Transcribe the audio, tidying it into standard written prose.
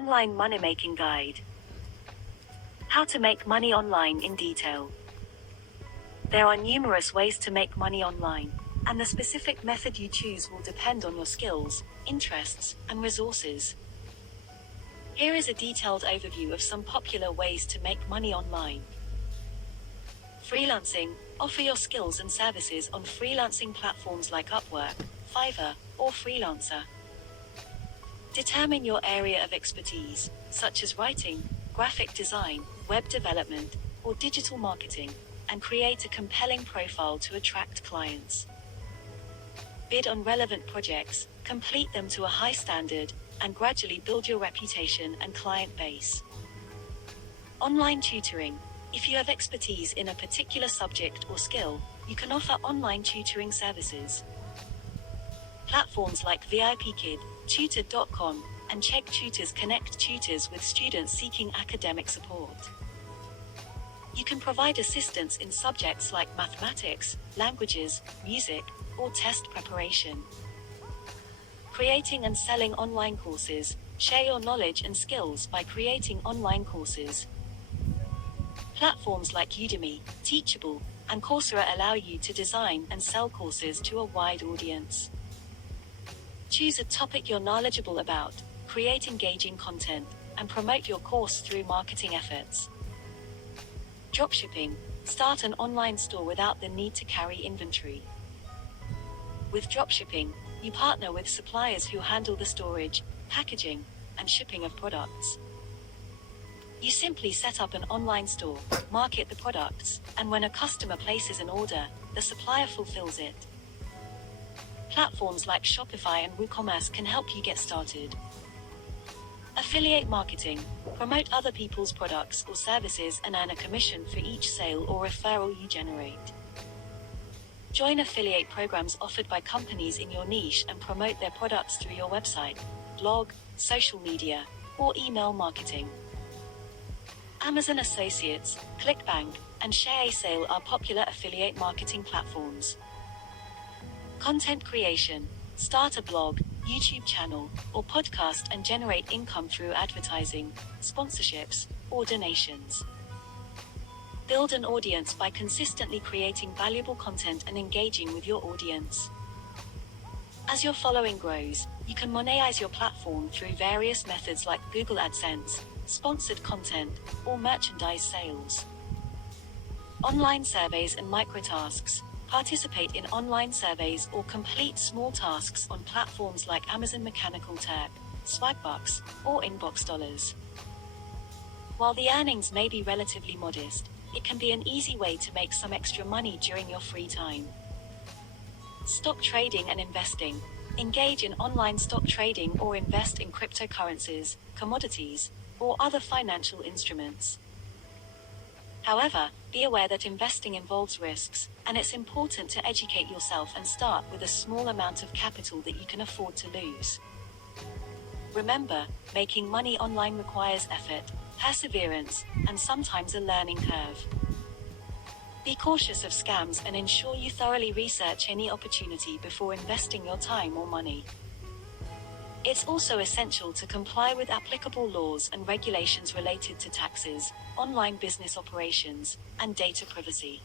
Online Money-Making Guide. How to make money online in detail. There are numerous ways to make money online, and the specific method you choose will depend on your skills, interests, and resources. Here is a detailed overview of some popular ways to make money online. Freelancing. Offer your skills and services on freelancing platforms like Upwork, Fiverr, or Freelancer. Determine your area of expertise, such as writing, graphic design, web development, or digital marketing, and create a compelling profile to attract clients. Bid on relevant projects, complete them to a high standard, and gradually build your reputation and client base. Online tutoring. If you have expertise in a particular subject or skill, you can offer online tutoring services. Platforms like VIPKid, Tutor.com, and Check Tutors connect tutors with students seeking academic support. You can provide assistance in subjects like mathematics, languages, music, or test preparation. Creating and selling online courses. Share your knowledge and skills by creating online courses. Platforms like Udemy, Teachable, and Coursera allow you to design and sell courses to a wide audience. Choose a topic you're knowledgeable about, create engaging content, and promote your course through marketing efforts. Dropshipping. Start an online store without the need to carry inventory. With dropshipping, you partner with suppliers who handle the storage, packaging, and shipping of products. You simply set up an online store, market the products, and when a customer places an order, the supplier fulfills it. Platforms like Shopify and WooCommerce can help you get started. Affiliate marketing. Promote other people's products or services and earn a commission for each sale or referral you generate. Join affiliate programs offered by companies in your niche and promote their products through your website, blog, social media, or email marketing. Amazon Associates, ClickBank, and ShareASale are popular affiliate marketing platforms. Content creation. Start a blog, YouTube channel, or podcast and generate income through advertising, sponsorships, or donations. Build an audience by consistently creating valuable content and engaging with your audience. As your following grows, you can monetize your platform through various methods like Google AdSense, sponsored content, or merchandise sales. Online surveys and microtasks. Participate in online surveys or complete small tasks on platforms like Amazon Mechanical Turk, Swagbucks, or Inbox Dollars. While the earnings may be relatively modest, it can be an easy way to make some extra money during your free time. Stock trading and investing. Engage in online stock trading or invest in cryptocurrencies, commodities, or other financial instruments. However, be aware that investing involves risks, and it's important to educate yourself and start with a small amount of capital that you can afford to lose. Remember, making money online requires effort, perseverance, and sometimes a learning curve. Be cautious of scams and ensure you thoroughly research any opportunity before investing your time or money. It's also essential to comply with applicable laws and regulations related to taxes, online business operations, and data privacy.